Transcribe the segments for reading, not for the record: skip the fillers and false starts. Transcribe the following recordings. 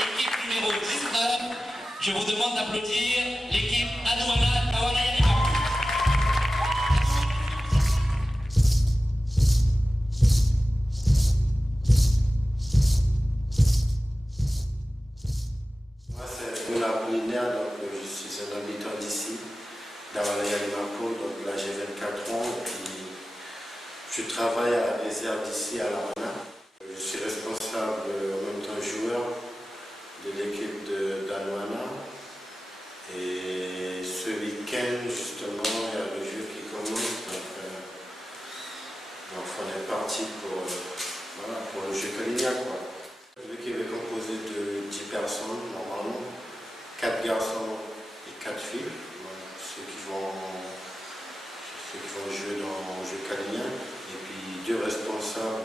l'équipe numéro 19. Je vous demande d'applaudir l'équipe Anouana Tawana. Moi, c'est Mouna Apollinaire, donc je suis un habitant d'ici, d'Awana-Yalimapo, donc là j'ai 24 ans, et puis je travaille à la réserve d'ici à la Wana. Je suis responsable, en même temps joueur de l'équipe d'Anouana. Et ce week-end, justement, il y a le jeu qui commence, donc on est parti pour le jeu Calignac. L'équipe est composée de 10 personnes, normalement, 4 garçons et 4 filles, donc, ceux qui vont jouer dans le jeu Calignac, et puis 2 responsables.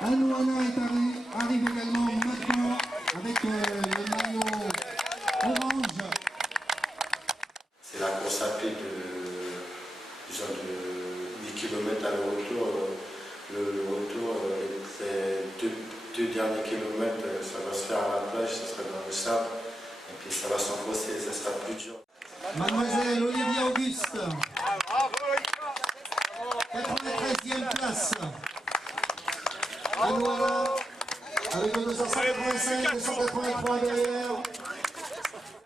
Anouana arrive également maintenant avec le maillot orange. C'est la course à pied de 8 km à le retour. Le retour, c'est 2 derniers kilomètres, ça va se faire à la plage, ça sera dans le sable, et puis ça va s'enfoncer, ça sera plus dur. Mademoiselle Olivia Auguste, 93e place. Anouana, avec le 285, 283 derrière.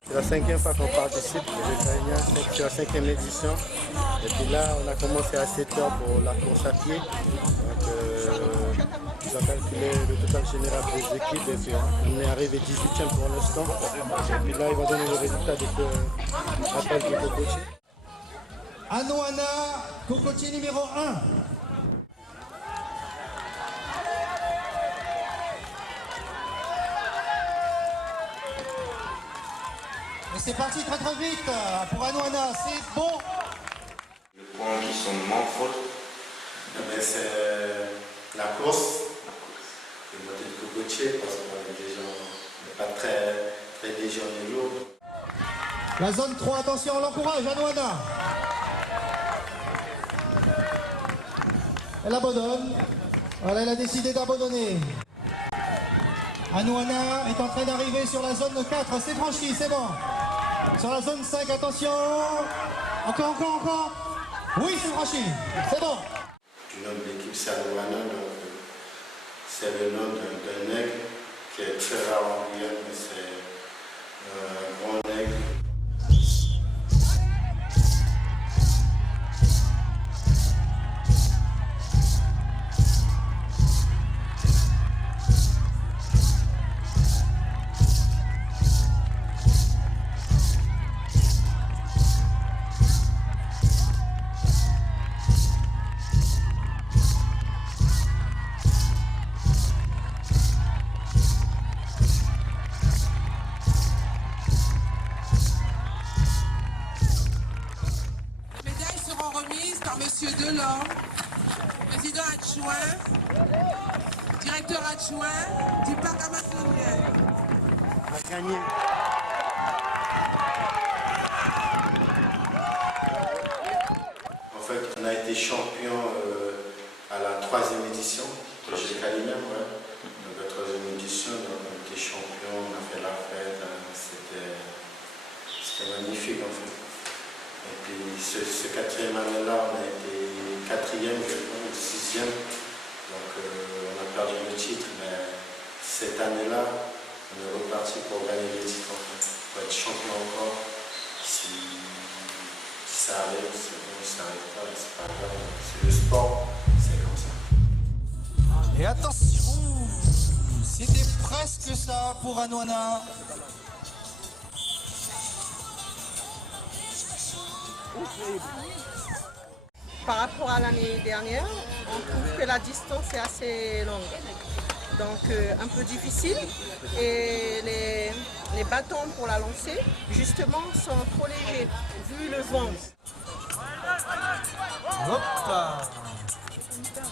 C'est la 5e fois qu'on participe au jeu Calignac, c'est la 5e édition. Et puis là, on a commencé à 7 h pour la course à pied. Donc, ils ont calculé le total général des équipes et puis on est arrivé 18e pour l'instant. Et puis là, ils vont donner le résultat de l'appel du cocotier. Anouana, cocotier numéro 1. Et c'est parti très très vite pour Anouana, c'est bon. Les points qui sont moins forts, c'est la course, le moté de cocotier, parce qu'on n'est pas très léger, on est lourd. La zone 3, attention, on l'encourage, Anouana. Elle abandonne. Voilà, elle a décidé d'abandonner. Anouana est en train d'arriver sur la zone 4, c'est franchi, c'est bon. Sur la zone 5, attention. Encore. Oui, c'est franchi, c'est bon. Du nom de l'équipe, c'est Anouana, donc c'est le nom d'un aigle qui est très rare en Guyane, mais c'est un grand aigle. Monsieur Delors, président adjoint, directeur adjoint du parc amazonien. On a gagné. En fait, on a été champion à la 3e édition de Jeux Calignac. Donc la 3e édition, donc on était champion, on a fait la fête, c'était magnifique en fait. Et puis ce 4e année-là, on a été 4e, je pense, 6e. Donc on a perdu le titre, mais cette année-là, on est reparti pour gagner le titre en fait. Pour être champion encore. Si ça arrive, c'est bon, si ça n'arrive pas, c'est pas grave. C'est le sport, c'est comme ça. Et attention, c'était presque ça pour Anouana. Par rapport à l'année dernière, on trouve que la distance est assez longue, donc un peu difficile, et les bâtons pour la lancer justement sont trop légers vu le vent. Hop,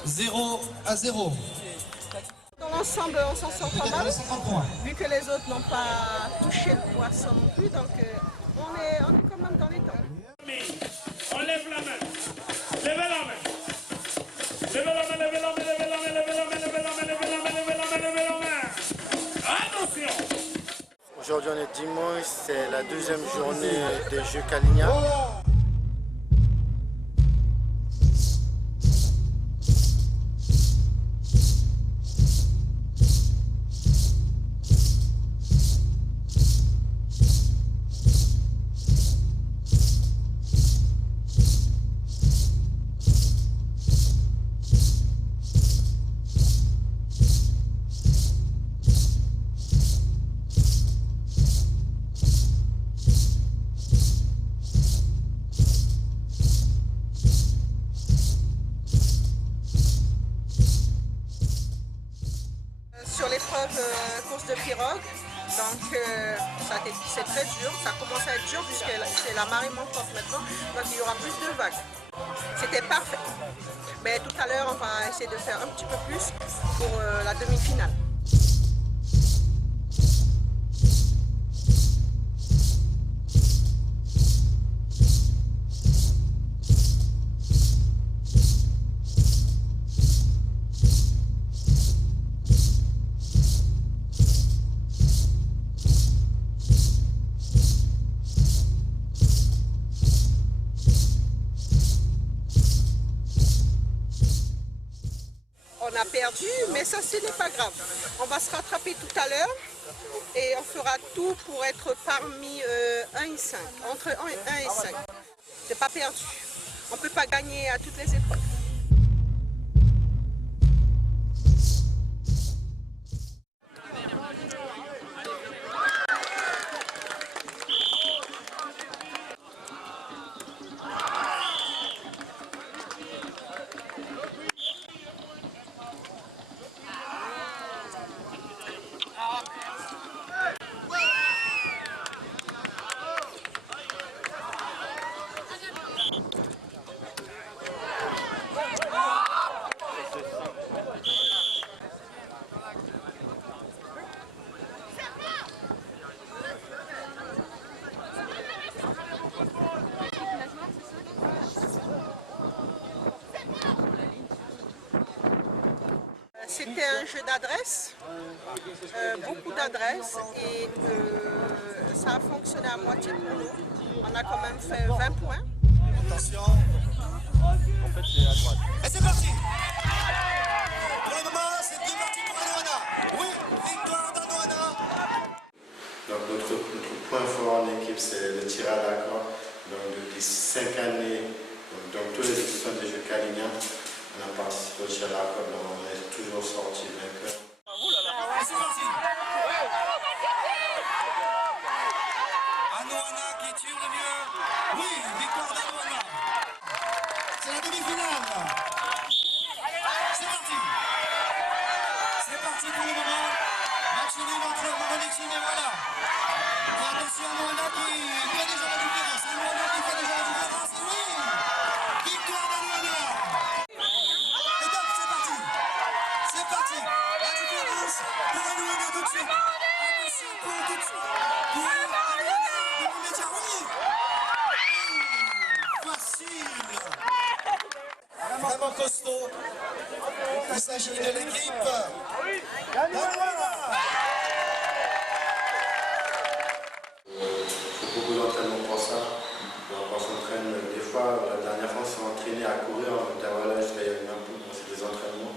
0-0. Dans l'ensemble, on s'en sort pas mal, vu que les autres n'ont pas touché le poisson non plus, donc on est quand même dans les temps. On lève la main. Levez la main. Levez la main, levez la main, levez la main, levez la main, levez la main, levez la main, levez la main, levez la main. Attention. Aujourd'hui on est dimanche, c'est la deuxième journée des Jeux Calignan. Sur l'épreuve course de pirogue, donc c'est très dur, ça commence à être dur puisque c'est la marée monte forte maintenant, donc il y aura plus de vagues. C'était parfait, mais tout à l'heure on va essayer de faire un petit peu plus pour la demi-finale. On a perdu, mais ça ce n'est pas grave. On va se rattraper tout à l'heure et on fera tout pour être parmi 1 et 5, entre 1 et 5. C'est pas perdu. On ne peut pas gagner à toutes les épreuves. C'était un jeu d'adresse, beaucoup d'adresses et ça a fonctionné à moitié pour nous. On a quand même fait 20 points. Attention. En fait, c'est à droite. Et c'est parti. Pour le moment, c'est bien parti pour Anohana. Oui, victoire d'Anohana. Donc notre point fort en équipe, c'est le tir à la corde. Donc depuis 5 années, donc tous les éditions des Jeux Calignan, on a participé au tir à la corde, donc on est toujours sorti vainqueur. Et c'est parti. Anohana qui tire le mieux. Oui, victoire d'Anohana. C'est la demi-finale. C'est parti. C'est parti pour le moment. Match nul entre Maronixine et voilà. Et attention, Anohana qui fait déjà la différence. Anohana qui fait déjà la différence. Et oui, victoire d'Anohana. Et donc c'est parti. C'est parti. La différence pour Anohana tout de suite. Attention pour tout de suite. Pour Anohana de l'immédiat. Oui. Facile. Vraiment costaud. Il s'agit de l'équipe d'Anohana. Beaucoup d'entraînement pour ça. Donc on s'entraîne des fois, la dernière fois on s'est entraîné à courir en intervalle jusqu'à Yagnapour, c'est des entraînements.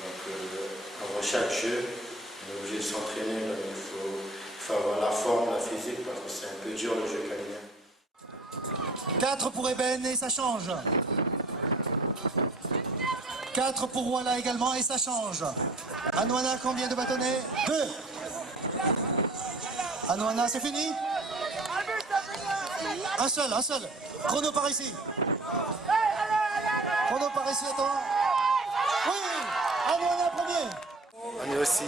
Donc avant chaque jeu, on est obligé de s'entraîner, il faut avoir la forme, la physique, parce que c'est un peu dur le jeu Calignan. 4 pour Eben et ça change. 4 pour Walla également et ça change. Anohana, combien de bâtonnets? 2. Anohana, c'est fini? Un seul, un seul. Chrono par ici. Chrono par ici, attends. Oui, Anohana premier. On est aussi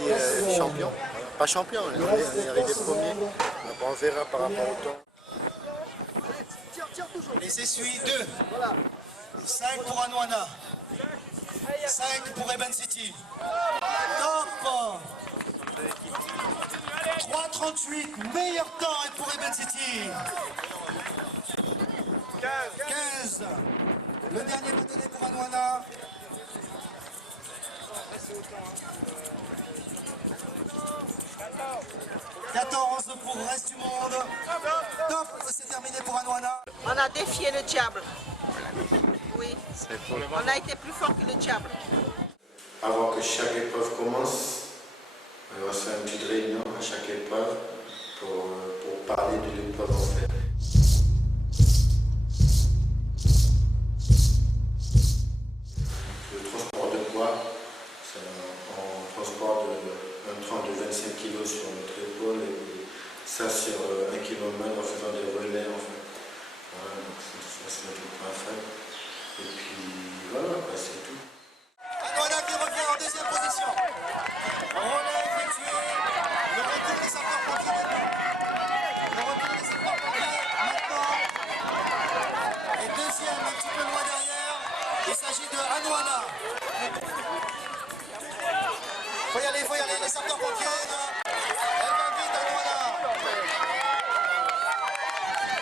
champion, pas champion, on est arrivé premier. Donc on verra par rapport au temps. Et s'essuie 2. 5 pour Anohana. 5 pour Eben City. Top. 3,38, meilleur temps pour Eben City. 15. Le dernier bâtonnet pour Anohana. 14. pour le reste du monde. Top, c'est terminé pour Anouana. On a défié le diable. Oui, on a été plus fort que le diable. Avant que chaque épreuve commence, on va faire une petite réunion à chaque épreuve pour parler de l'épreuve en fait. Le transport de poids, on transporte un train de 25 kg sur notre épaule et puis ça sur 1 km en faisant des relais en fait. Voilà, donc ça c'est notre point faible. Et puis voilà, c'est tout. Anouana qui revient en deuxième position. Relais effectué. Le retour des sapeurs-pompiers maintenant. Le retour des sapeurs-pompiers maintenant. Et deuxième un petit peu loin derrière. Il s'agit de Anouana. Faut y aller, les sapeurs-pompiers. Elle va vite, Anouana.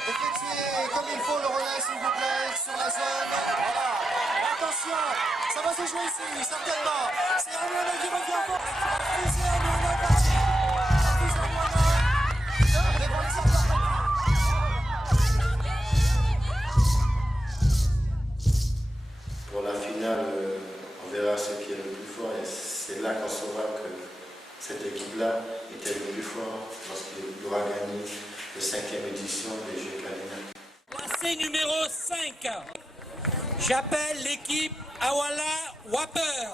Effectuez comme il faut le relais, s'il vous plaît, sur la zone. Voilà. Attention, ça va se jouer ici, certainement. C'est Anouana qui revient fort. C'est Anouana parti. C'est Anouana. Devant les sapeurs-pompiers. Pour la finale, on verra ce qui est le plus fort et c'est là qu'on saura que cette équipe-là était le plus fort lorsqu'il aura gagné la 5e édition des Jeux Kalina. Classé numéro 5, j'appelle l'équipe Awala Wapper.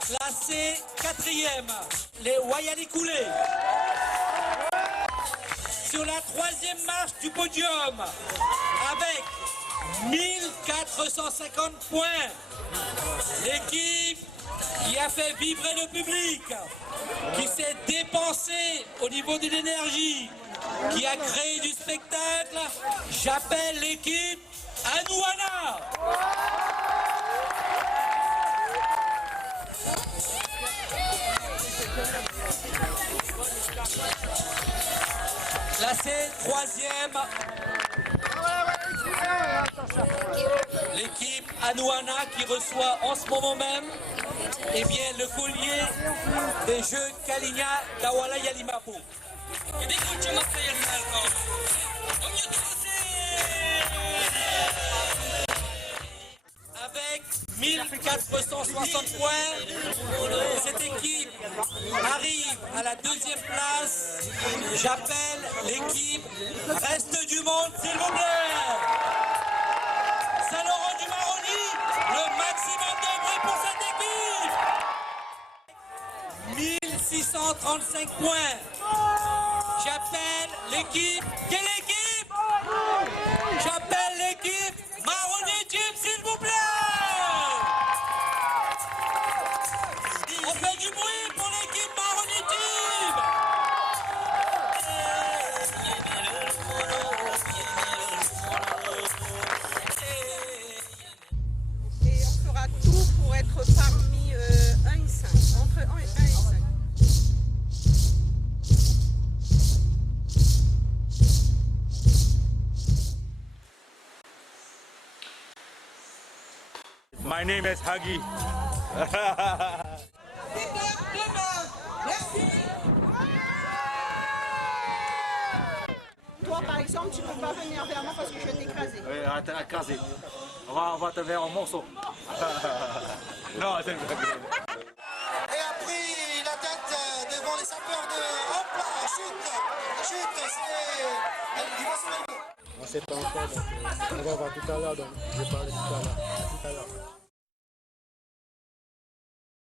Classé 4e, les Wayali Koulé. Sur la 3e marche du podium, avec 1450 points, l'équipe qui a fait vibrer le public, qui s'est dépensé au niveau de l'énergie, qui a créé du spectacle, j'appelle l'équipe Anouana. Classé 3e, l'équipe Anouana qui reçoit en ce moment même le collier des Jeux Kalina d'Awala Yalimapo. Avec 1460 points, cette équipe arrive à la 2e place. J'appelle l'équipe Reste du Monde, s'il vous plaît. Saint-Laurent du Maroni, le maximum de bruit pour cette équipe. 1635 points. J'appelle l'équipe. Quelle équipe? J'appelle l'équipe Maroni Team, s'il vous plaît. On fait du bruit pour l'équipe Maroni Team. Et on fera tout pour être parmi 1 et 5, entre 1 et 5. My name is Huggy. Toi, par exemple, tu ne peux pas venir vers moi parce que je vais t'écraser. Oui, arrête de écraser. On va te faire en morceaux. Non, c'est une blague. Et a pris la tête devant les sapeurs de... Hop là, chute, c'est... Il va se lever. On ne sait pas encore, donc on va voir tout à l'heure, donc je vais parler tout à l'heure.